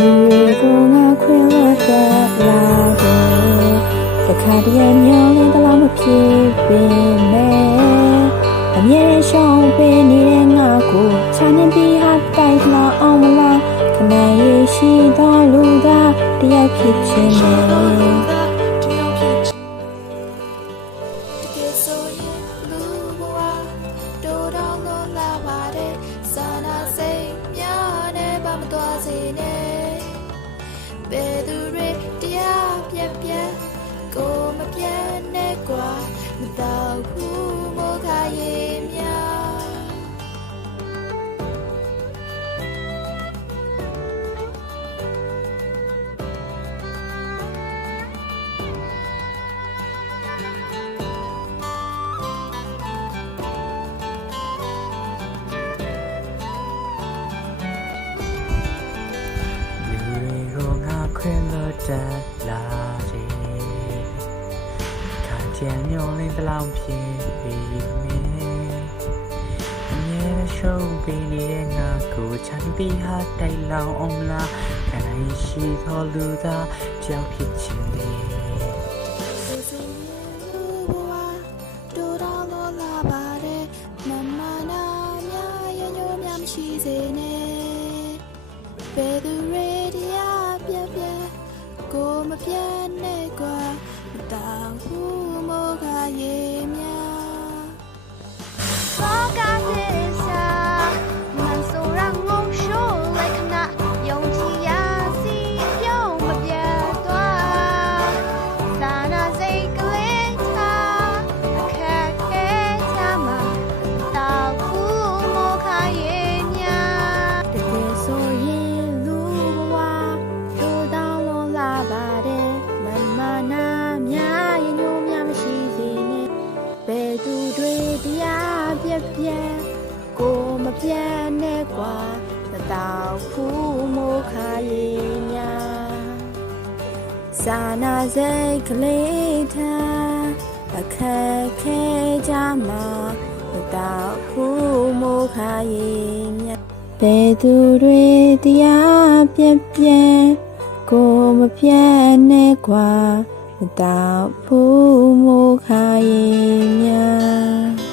လူတွေကိုငါခွင့်လွှတ်သက်လာတယ်တခါတည်းမျောလင်းတလားမဖြစ်ပေမဲ့အမြဲရှောင်ပေးနေတဲ့ငါကိုချမ်းမြေပြီးဟာတိုက်လာအောင်မလားခဏရေးရှိသောလူသားတယောက်ဖြစ်ခြင်းနဲ့ဘယ်သူတွေတရားပြက်ပြက်ကိုမပြတ်နဲ့ကွာမတော့ဘူးမို့ခါရဲ့များခွင့်လွှတ်တက်လာတယ်ခါကျန်မျောလင်းတလောင်ဖြစ်ပြီးမြင်အမြဲရှုံးပေးနေတဲ့ငါကိုချမ်းပြီးဟာတိုက်လောင်အောင်လားခဏရှိသောလူသားကြောက်ဖြစ်ခြင်းနဲ့ရှိစေနဲ့ဘယ်သူတွေတရားပြက်ပြက်ကိုမပြတ်နဲ့ကွာမတောင်းဘူးမို့ခါရဲ့များဘောကတဲ့စာမန်ဆိုရငုံရှိုးလိုက်ခဏယုံကြည်ရစီပြုံးမပြတ်သွားသာနာစိတ်ကလေးထားအခက်ခဲချမှာတောင်းဘူးမို့ခါရဲ့ဘယ်သူတွေတရားပြက်ပြက်ကိုမပြတ်နဲ့ကွာမတော့ဘူးမို့ခါရဲ့များစာနာစိတ်ကလေးထားအခက်ခဲကြမှာမတော့ဘူးမို့ခါရဲ့များဘယ်သူတွေတရားပြက်ပြက်ကိုမပြတ်နဲ့ကွာမတော့ဘူးမို့ခါရဲ့များ